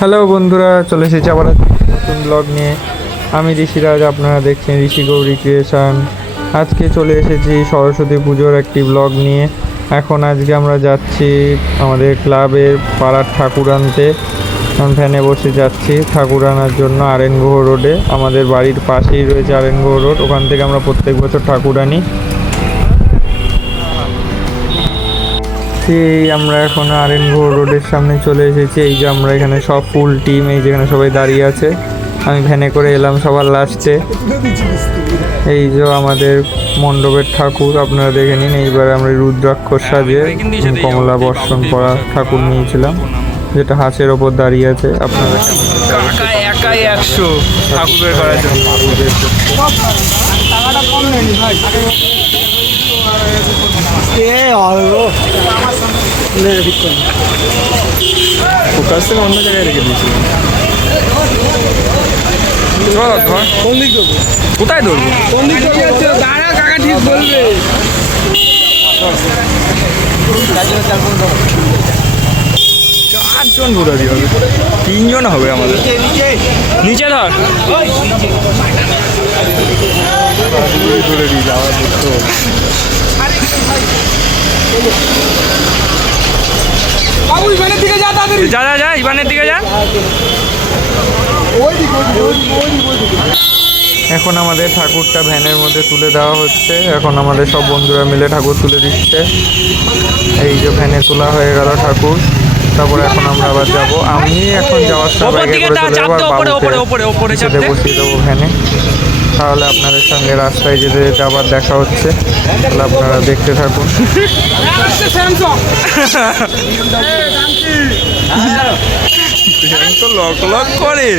Hello বন্ধুরা, চলে এসেছি আবার নতুন ব্লগ নিয়ে। আমি ঋষিরাজ, আপনারা দেখছেন ঋষি গৌরী ক্রিয়েশন। আজকে চলে এসেছি সরস্বতী পুজোর একটি ব্লগ নিয়ে। আজকে আমরা যাচ্ছি আমাদের ক্লাবের পাড়ার ঠাকুর আনতে। ভ্যানে বসে যাচ্ছি ঠাকুর আনার জন্য আরএন গুহ রোডে। আমাদের বাড়ির পাশেই রয়েছে আরএন গুহ রোড, ওখান থেকে আমরা প্রত্যেক বছর ঠাকুর আনি। আমরা এখন আরএন গুহ রোডের সামনে চলে এসেছি। এই যে আমরা এখানে সব ফুল টিম, এই যেখানে সবাই দাঁড়িয়ে আছে। আমি ভ্যানে করে এলাম সবার লাস্টে। এই যে আমাদের মণ্ডপের ঠাকুর, আপনারা দেখে নিন। এইবারে আমরা রুদ্রাক্ষ সাজিয়ে কমলা বর্ষণ করা ঠাকুর নিয়েছিলাম, যেটা হাঁসের ওপর দাঁড়িয়ে আছে। আপনারা একাই 100 ঠাকুর বের করার জন্য ফোকাস থেকে অন্য জায়গায় রেখে দিয়েছিলাম। কোন দিক দেবো, কোথায় ধরবো, কোন দিক দাঁড়া কাকা ঠিক বলবে। চারজন ঘোরারি হবে, 3 জন হবে আমাদের। নিচে ধর ধরে দিয়ে যাওয়া যা যা যা ইবানের দিকে যা। এখন আমাদের ঠাকুরটা ভ্যানের মধ্যে তুলে দেওয়া হচ্ছে। এখন আমাদের সব বন্ধুরা মিলে ঠাকুর তুলে দিচ্ছে। এই যে ভ্যানে তোলা হয়ে গেল ঠাকুর। তারপরে এখন আমরা আবার যাবো। আমি এখন যাওয়ার সময় ব্যাগে করে চলে যাবো, আর বাবুকে সাথে বসিয়ে দেবো ভ্যানে। তাহলে আপনাদের সঙ্গে রাস্তায় যেতে যেতে আবার দেখা হচ্ছে। তাহলে আপনারা দেখতে থাকুন। তো লক লক করে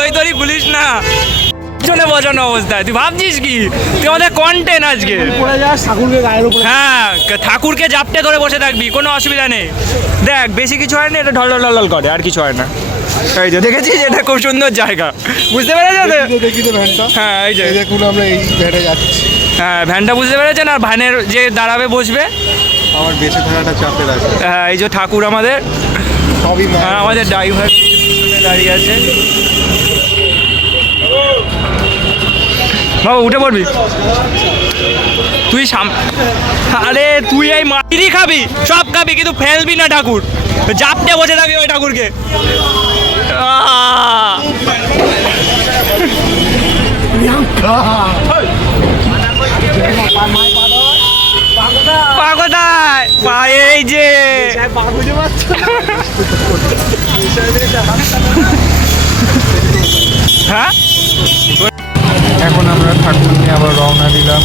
ওই দড়ি খুলিস না, পিছনে বসানো অবস্থায়। তুই ভাবছিস কি তুই আমাদের কন্টেন্ট আজকে? হ্যাঁ, ঠাকুরকে জাপটে ধরে বসে থাকবি, কোনো অসুবিধা নেই। দেখ বেশি কিছু হয় না, এটা ঢল ঢল ঢল করে, আর কিছু হয় না। এই যে দেখেছিস, এটা খুব সুন্দর জায়গা, বুঝতে পেরেছো? হ্যাঁ এই যে দেখুন আমরা এই ভ্যানে যাচ্ছি। হ্যাঁ ভ্যানটা বুঝতে পেরেছেন, আর ভ্যানের যে দাঁড়াবে বসবে আমার বেঁচে থাকাটা চাপের আছে। হ্যাঁ এই যে ঠাকুর আমাদের সবই আমাদের ড্রাইভার দাঁড়িয়ে আছে। বাবু উঠে পড়বি তুই। আরে তুই এই মাটিরই খাবি, সব খাবি, কিন্তু ফেলবি না ঠাকুর। জাপটে বসে থাকবি ওই ঠাকুরকে। এই যে হ্যাঁ, এখন আমরা ঠাকুর নিয়ে আবার রওনা দিলাম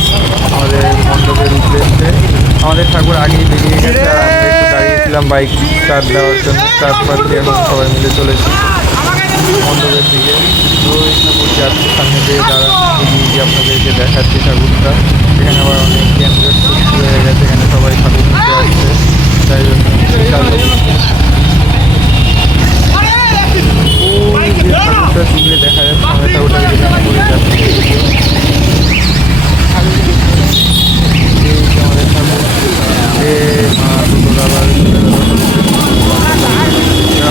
আমাদের মণ্ডপের উদ্দেশ্যে। আমাদের ঠাকুর আগেই বেরিয়ে গেছে, আর আমরা একটু দাঁড়িয়েছিলাম বাইক স্টার্ট দেওয়ার জন্য। তারপর দিয়ে এখন সবাই মিলে চলেছি মণ্ডপের দিকে। ওই ঠাকুর যাচ্ছে, সামনে দিয়ে দাঁড়ান, এগিয়ে আপনাদেরকে দেখাচ্ছি ঠাকুরটা। এখানে আবার অনেক কেন্দ্রের সৃষ্টি হয়ে গেছে, এখানে সবাই ঠাকুর নিতে আসছে। তাই জন্য ঠাকুরটা দূরে দেখা যাচ্ছে, আমাদের ঠাকুরটা যেখানে করে যাচ্ছে। আমাদের ঠাকুর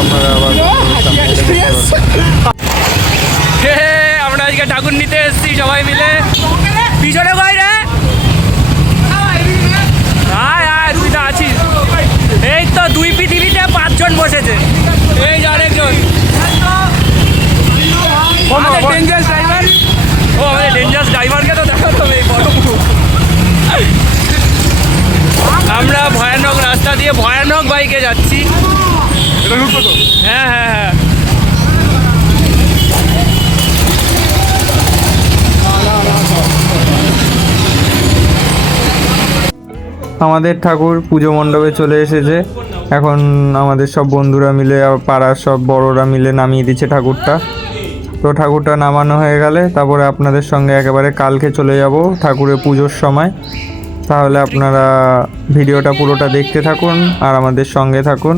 আপনারা আবার আমরা আজকে ঠাকুর নিতে এসেছি সবাই মিলে। পিছনে বাইরে তুই তো আছিস। এই তো 2 পৃথিবীতে 5 জন বসেছে। এই যে আরেকজন ডেঞ্জারাস ড্রাইভার। ও আমাদের ডেঞ্জারাস ড্রাইভারকে তো দেখাতে হবে। এই বড় আমরা ভয়ানক রাস্তা দিয়ে ভয়ানক বাইকে যাচ্ছি। হ্যাঁ হ্যাঁ হ্যাঁ, আমাদের ঠাকুর পুজো মণ্ডপে চলে এসেছে। এখন আমাদের সব বন্ধুরা মিলে, পাড়ার সব বড়রা মিলে নামিয়ে দিচ্ছে ঠাকুরটা। তো ঠাকুরটা নামানো হয়ে গেলে তারপরে আপনাদের সঙ্গে একেবারে কালকে চলে যাব ঠাকুরের পুজোর সময়। তাহলে আপনারা ভিডিওটা পুরোটা দেখতে থাকুন আর আমাদের সঙ্গে থাকুন।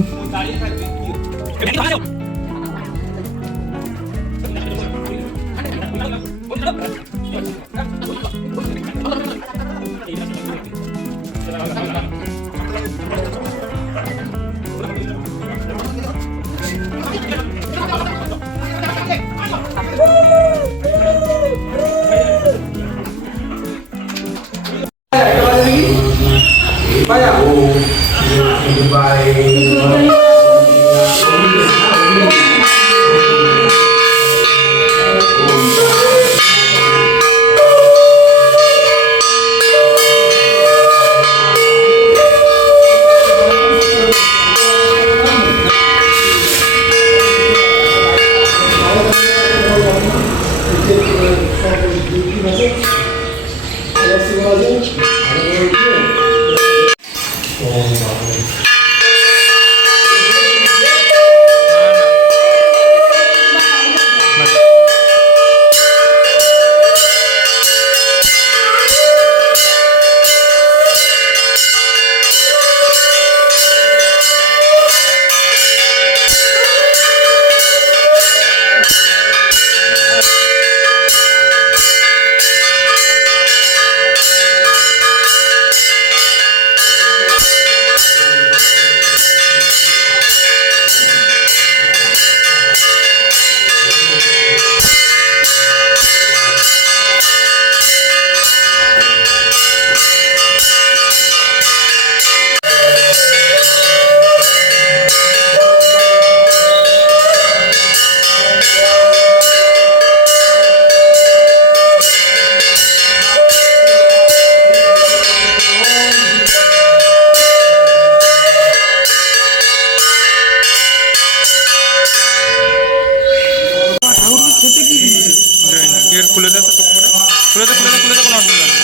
খুলে দে তো চোখ করে, খুলে দে খুলে দে খুলে দে, কোনো অসুবিধা নেই।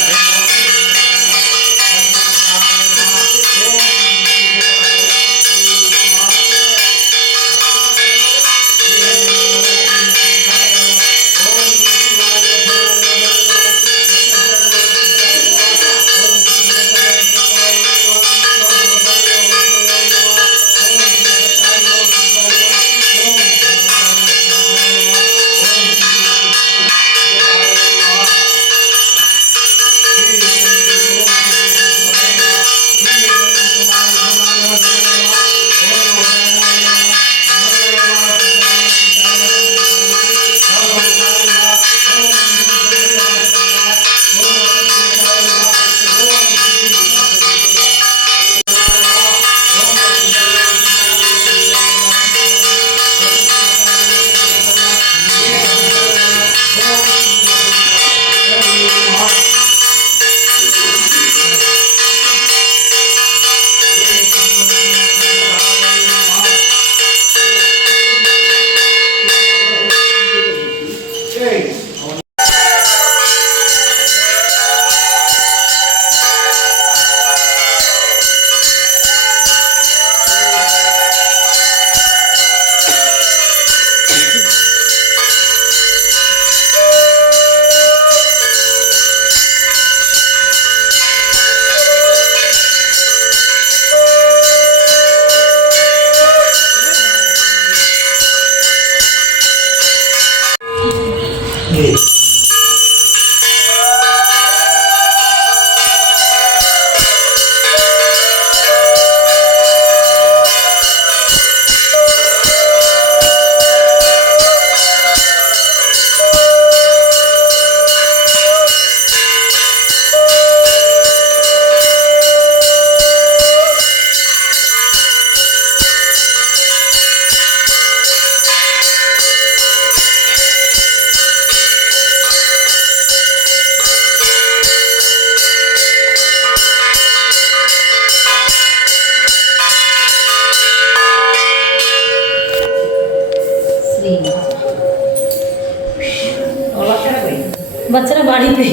বাচ্চারা বাড়িতে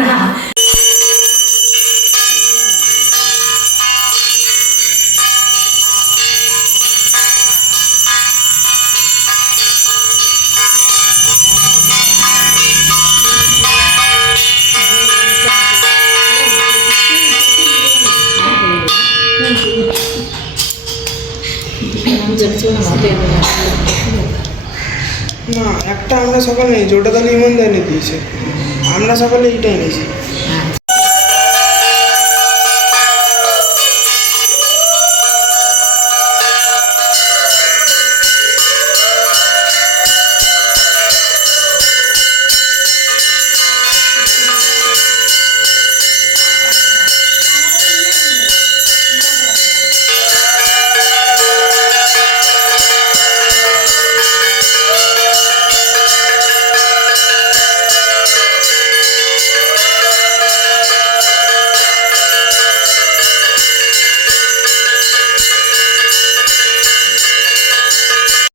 না না একটা আমরা সকালে নিয়েছি, ওটা তাহলে ইমানদার এনে দিয়েছে, আমরা সকালে এইটা এনেছি।